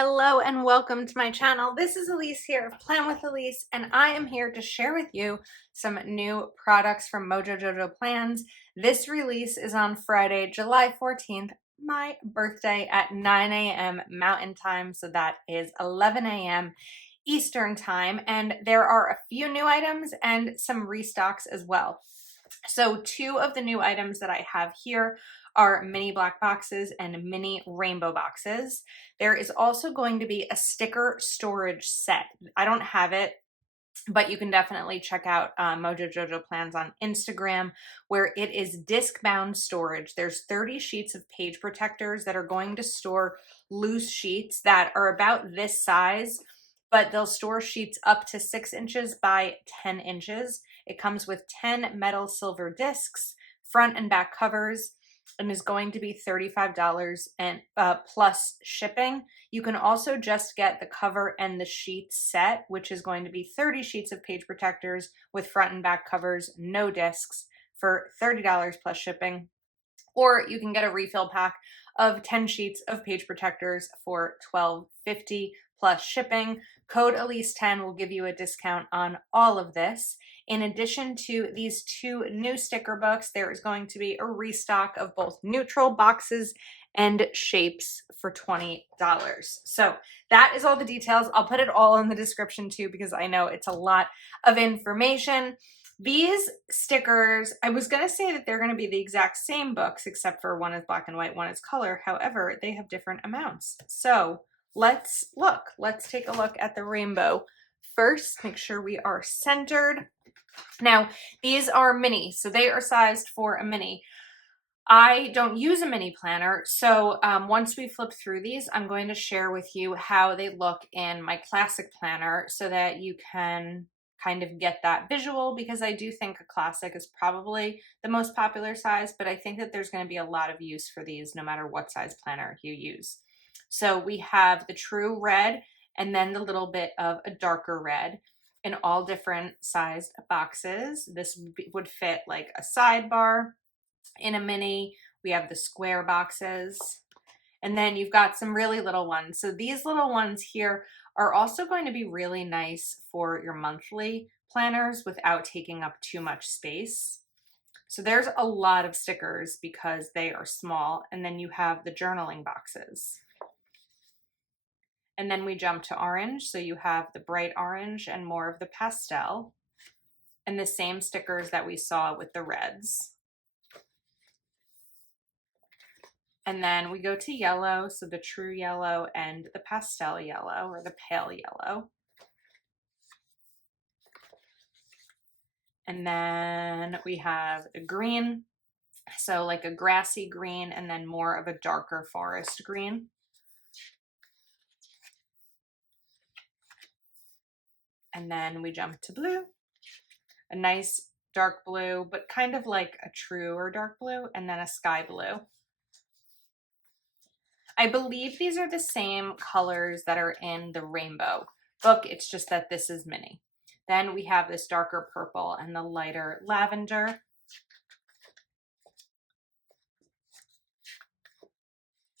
Hello and welcome to my channel. This is Elise here of Plan with Elise, and I am here to share with you some new products from Mojo Jojo Plans. This release is on Friday, July 14th, my birthday at 9 a.m. Mountain Time, so that is 11 a.m. Eastern Time, and there are a few new items and some restocks as well. So two of the new items that I have here are mini black boxes and mini rainbow boxes. There is also going to be a sticker storage set. I don't have it, but you can definitely check out Mojo Jojo Plans on Instagram, where it is disc-bound storage. There's 30 sheets of page protectors that are going to store loose sheets that are about this size, but they'll store sheets up to 6 inches by 10 inches. It comes with 10 metal silver discs, front and back covers, and is going to be $35 and plus shipping. You can also just get the cover and the sheet set, which is going to be 30 sheets of page protectors with front and back covers, no discs, for $30 plus shipping. Or you can get a refill pack of 10 sheets of page protectors for $12.50 plus shipping. Code Elise10 will give you a discount on all of this. In addition to these two new sticker books, there is going to be a restock of both neutral boxes and shapes for $20. So that is all the details. I'll put it all in the description too, because I know it's a lot of information. These stickers, I was going to say that they're going to be the exact same books, except for one is black and white, one is color. However, they have different amounts. So let's look. Let's take a look at the rainbow. First, make sure we are centered. Now, these are mini, so they are sized for a mini. I don't use a mini planner, so once we flip through these, I'm going to share with you how they look in my classic planner so that you can kind of get that visual, because I do think a classic is probably the most popular size, but I think that there's going to be a lot of use for these no matter what size planner you use. So we have the true red and then the little bit of a darker red in all different sized boxes. This would fit like a sidebar in a mini. We have the square boxes, and then you've got some really little ones. So these little ones here are also going to be really nice for your monthly planners without taking up too much space. So there's a lot of stickers because they are small. And then you have the journaling boxes. And then we jump to orange. So you have the bright orange and more of the pastel, and the same stickers that we saw with the reds. And then we go to yellow, so the true yellow and the pastel yellow, or the pale yellow. And then we have the green, so like a grassy green, and then more of a darker forest green. And then we jump to blue, a nice dark blue, but kind of like a truer dark blue, and then a sky blue. I believe these are the same colors that are in the rainbow book. It's just that this is mini. Then we have this darker purple and the lighter lavender.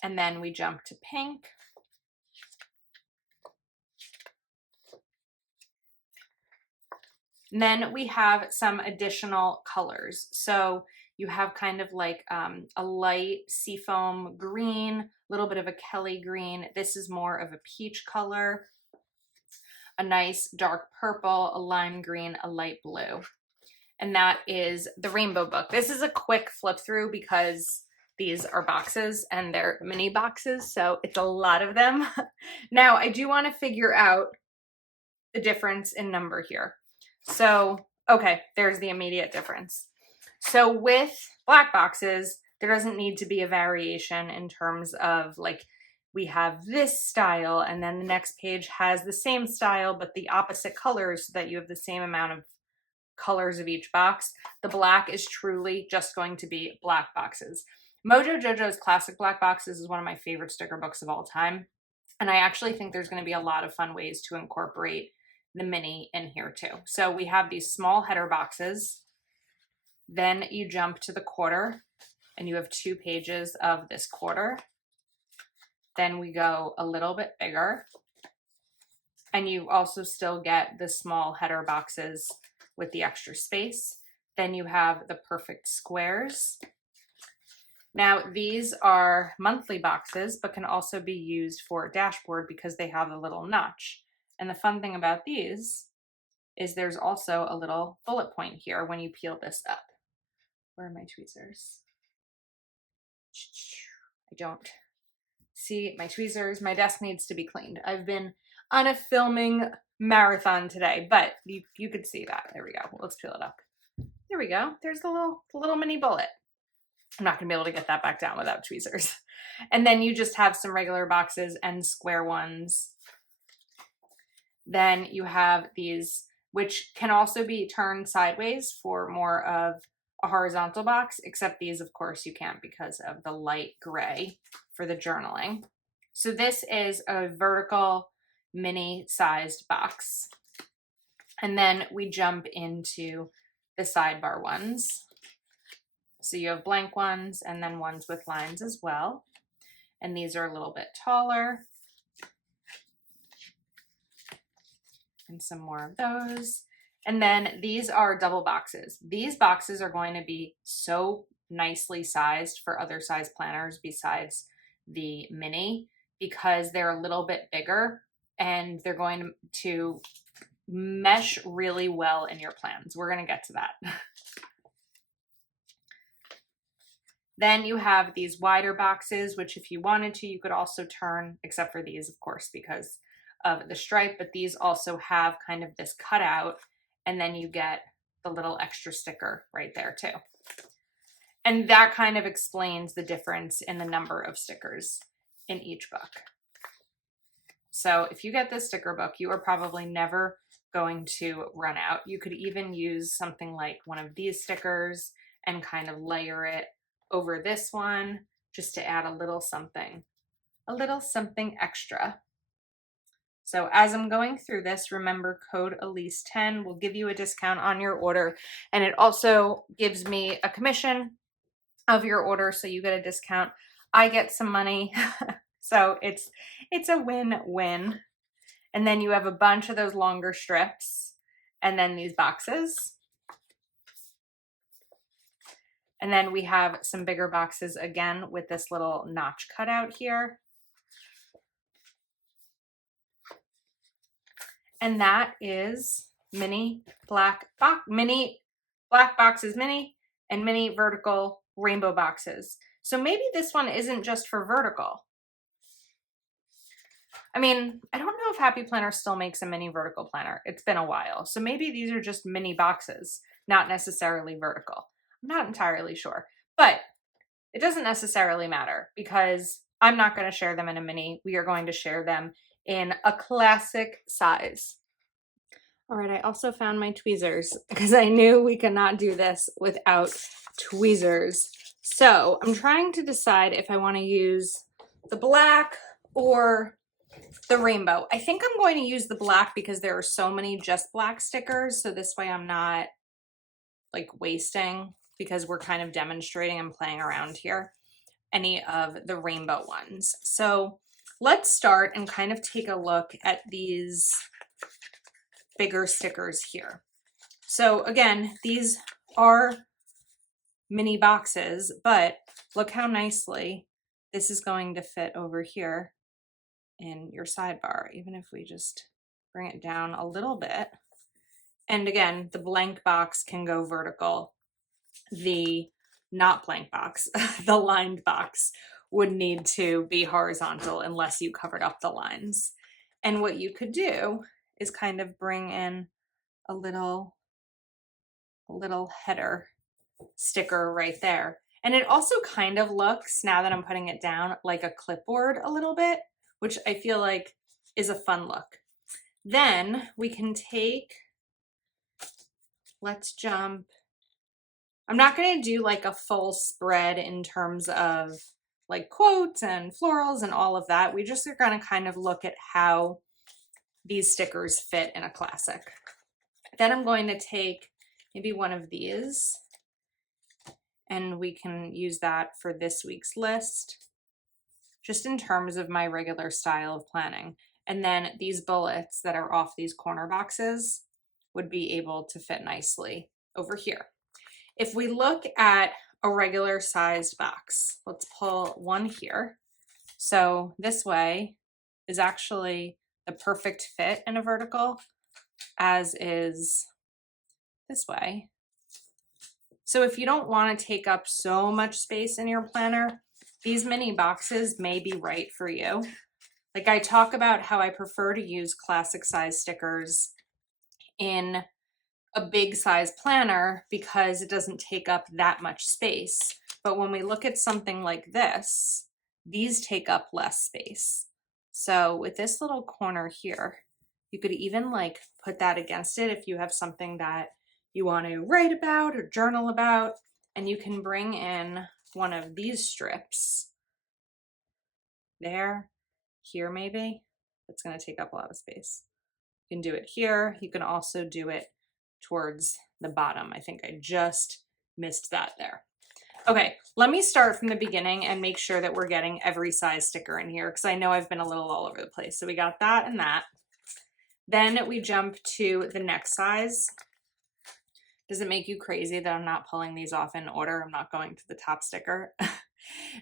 And then we jump to pink. And then we have some additional colors. So you have kind of like a light seafoam green, a little bit of a Kelly green. This is more of a peach color, a nice dark purple, a lime green, a light blue. And that is the rainbow book. This is a quick flip through because these are boxes and they're mini boxes, so it's a lot of them. Now, I do want to figure out the difference in number here. So, okay, there's the immediate difference. So with black boxes, there doesn't need to be a variation in terms of like, we have this style and then the next page has the same style, but the opposite colors so that you have the same amount of colors of each box. The black is truly just going to be black boxes. Mojo Jojo's Classic Black Boxes is one of my favorite sticker books of all time. And I actually think there's going to be a lot of fun ways to incorporate the mini in here too. So we have these small header boxes. Then you jump to the quarter and you have 2 pages of this quarter. Then we go a little bit bigger. And you also still get the small header boxes with the extra space. Then you have the perfect squares. Now these are monthly boxes, but can also be used for a dashboard because they have a little notch. And the fun thing about these is there's also a little bullet point here when you peel this up. Where are my tweezers? I don't see my tweezers. My desk needs to be cleaned. I've been on a filming marathon today, but you could see that. There we go. Let's peel it up. There we go. There's the little mini bullet. I'm not gonna be able to get that back down without tweezers. And then you just have some regular boxes and square ones. Then you have these, which can also be turned sideways for more of a horizontal box, except these, of course, you can't because of the light gray for the journaling. So this is a vertical mini sized box. And then we jump into the sidebar ones. So you have blank ones and then ones with lines as well. And these are a little bit taller. And some more of those. And then these are double boxes. These boxes are going to be so nicely sized for other size planners besides the mini because they're a little bit bigger and they're going to mesh really well in your plans. We're going to get to that. Then you have these wider boxes, which if you wanted to, you could also turn, except for these, of course, because of the stripe, but these also have kind of this cutout, and then you get the little extra sticker right there too. And that kind of explains the difference in the number of stickers in each book. So if you get this sticker book, you are probably never going to run out. You could even use something like one of these stickers and kind of layer it over this one just to add a little something extra. So as I'm going through this, remember code Elise10 will give you a discount on your order, and it also gives me a commission of your order, so you get a discount. I get some money, so it's a win-win. And then you have a bunch of those longer strips, and then these boxes. And then we have some bigger boxes again with this little notch cutout here. And that is mini black boxes mini and mini vertical rainbow boxes. So maybe this one isn't just for vertical. I mean, I don't know if Happy Planner still makes a mini vertical planner. It's been a while. So maybe these are just mini boxes, not necessarily vertical. I'm not entirely sure, but it doesn't necessarily matter because I'm not going to share them in a mini. We are going to share them in a classic size. All right, I also found my tweezers because I knew we could not do this without tweezers. So I'm trying to decide if I want to use the black or the rainbow. I think I'm going to use the black because there are so many just black stickers. So this way I'm not like wasting, because we're kind of demonstrating and playing around here, any of the rainbow ones. So let's start and kind of take a look at these bigger stickers here. So again, these are mini boxes, but look how nicely this is going to fit over here in your sidebar, even if we just bring it down a little bit. And again, the blank box can go vertical. The not blank box, the lined box, would need to be horizontal unless you covered up the lines. And what you could do is kind of bring in a little header sticker right there. And it also kind of looks, now that I'm putting it down, like a clipboard a little bit, which I feel like is a fun look. Then we can take, let's jump. I'm not going to do like a full spread in terms of like quotes and florals and all of that. We just are going to kind of look at how these stickers fit in a classic. Then I'm going to take maybe one of these, and we can use that for this week's list. just in terms of my regular style of planning. And then these bullets that are off these corner boxes would be able to fit nicely over here. If we look at a regular sized box, let's pull one here. So this way is actually the perfect fit in a vertical, as is this way. So if you don't want to take up so much space in your planner, these mini boxes may be right for you. Like I talk about how I prefer to use classic size stickers in a big size planner because it doesn't take up that much space. But when we look at something like this, these take up less space. So with this little corner here, you could even like put that against it if you have something that you want to write about or journal about, and you can bring in one of these strips there, here maybe. It's going to take up a lot of space. You can do it here. You can also do it towards the bottom. I think I just missed that there. Okay, let me start from the beginning and make sure that we're getting every size sticker in here because I know I've been a little all over the place. So we got that and that. Then we jump to the next size. Does it make you crazy that I'm not pulling these off in order? I'm not going to the top sticker.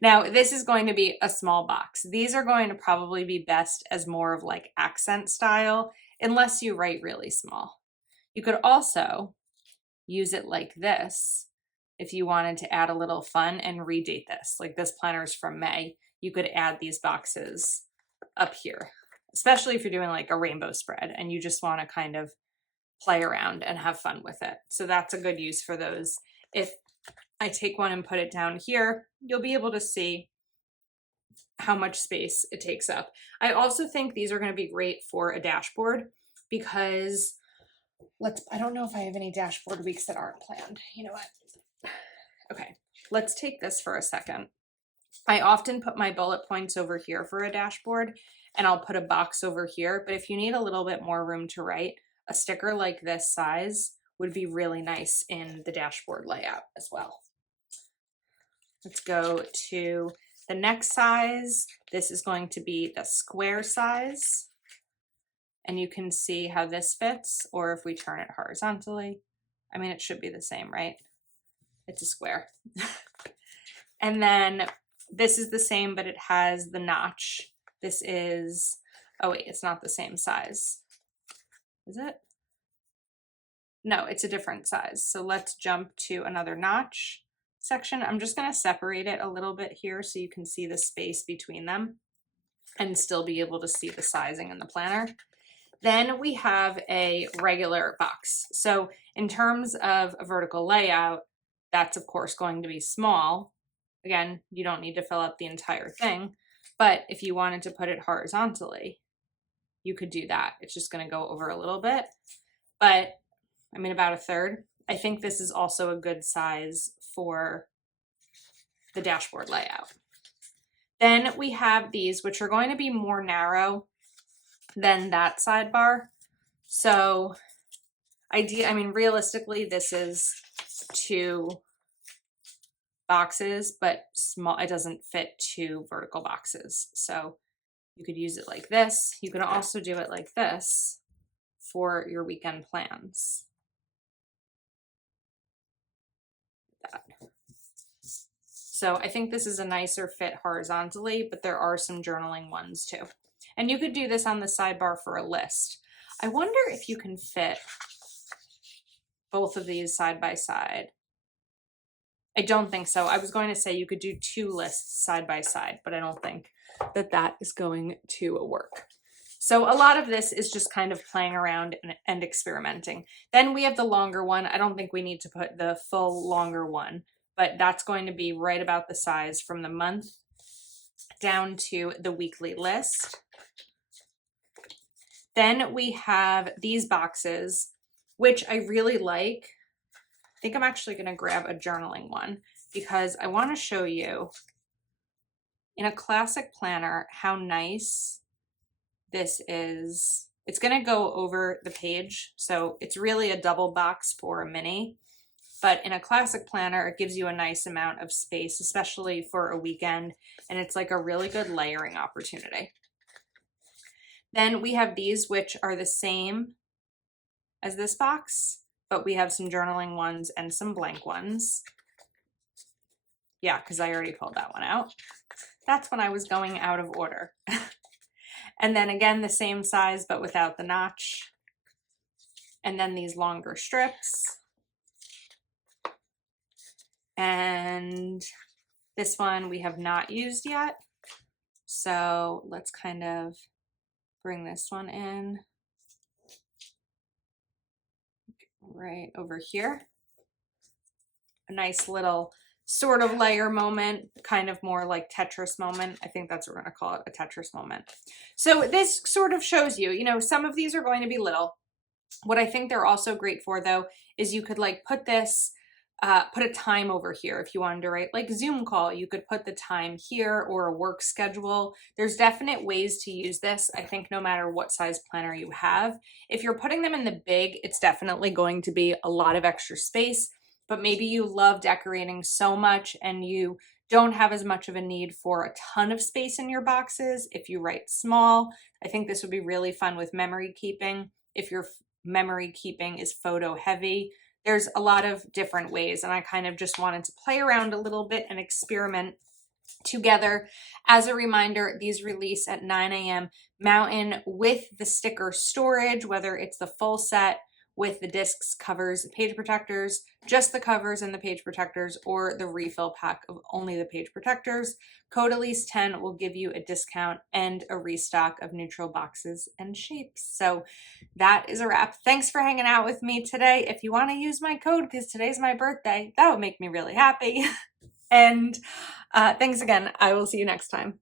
Now, this is going to be a small box. These are going to probably be best as more of like accent style, unless you write really small. You could also use it like this if you wanted to add a little fun and redate this. Like this planner is from May. You could add these boxes up here, especially if you're doing like a rainbow spread and you just want to kind of play around and have fun with it. So that's a good use for those. If I take one and put it down here, you'll be able to see how much space it takes up. I also think these are going to be great for a dashboard because I don't know if I have any dashboard weeks that aren't planned. You know what? Okay, let's take this for a second. I often put my bullet points over here for a dashboard and I'll put a box over here. But if you need a little bit more room to write, a sticker like this size would be really nice in the dashboard layout as well. Let's go to the next size. This is going to be the square size. And you can see how this fits, or if we turn it horizontally, I mean, it should be the same, right? It's a square. And then this is the same, but it has the notch. This is, oh wait, it's not the same size. Is it? No, it's a different size. So let's jump to another notch section. I'm just going to separate it a little bit here so you can see the space between them and still be able to see the sizing in the planner. Then we have a regular box. So in terms of a vertical layout, that's of course going to be small. Again, you don't need to fill up the entire thing, but if you wanted to put it horizontally, you could do that. It's just going to go over a little bit, but I mean about a third. I think this is also a good size for the dashboard layout. Then we have these, which are going to be more narrow than that sidebar. So realistically, this is 2 boxes, but small. It doesn't fit 2 vertical boxes. So you could use it like this. You can also do it like this for your weekend plans. So I think this is a nicer fit horizontally, but there are some journaling ones too. And you could do this on the sidebar for a list. I wonder if you can fit both of these side by side. I don't think so. I was going to say you could do 2 lists side by side, but I don't think that that is going to work. So a lot of this is just kind of playing around and experimenting. Then we have the longer one. I don't think we need to put the full longer one, but that's going to be right about the size from the month down to the weekly list. Then we have these boxes, which I really like. I think I'm actually going to grab a journaling one because I want to show you in a classic planner how nice this is. It's going to go over the page, so it's really a double box for a mini, but in a classic planner, it gives you a nice amount of space, especially for a weekend, and it's like a really good layering opportunity. Then we have these, which are the same as this box, but we have some journaling ones and some blank ones. Yeah, because I already pulled that one out. That's when I was going out of order. And then again, the same size, but without the notch. And then these longer strips. And this one we have not used yet. So let's kind of bring this one in right over here. A nice little sort of layer moment, kind of more like Tetris moment. I think that's what we're going to call it, a Tetris moment. So this sort of shows you, some of these are going to be little. What I think they're also great for, though, is you could like put this, put a time over here if you wanted to write like Zoom call. You could put the time here, or a work schedule. There's definite ways to use this, I think, no matter what size planner you have. If you're putting them in the big, it's definitely going to be a lot of extra space, but maybe you love decorating so much and you don't have as much of a need for a ton of space in your boxes. If you write small, I think this would be really fun with memory keeping. If your memory keeping is photo heavy, there's a lot of different ways, and I kind of just wanted to play around a little bit and experiment together. As a reminder, these release at 9 a.m. Mountain with the sticker storage, whether it's the full set with the discs, covers, page protectors, just the covers and the page protectors, or the refill pack of only the page protectors. Code Elise10 will give you a discount and a restock of neutral boxes and shapes. So that is a wrap. Thanks for hanging out with me today. If you want to use my code, because today's my birthday, that would make me really happy. And thanks again. I will see you next time.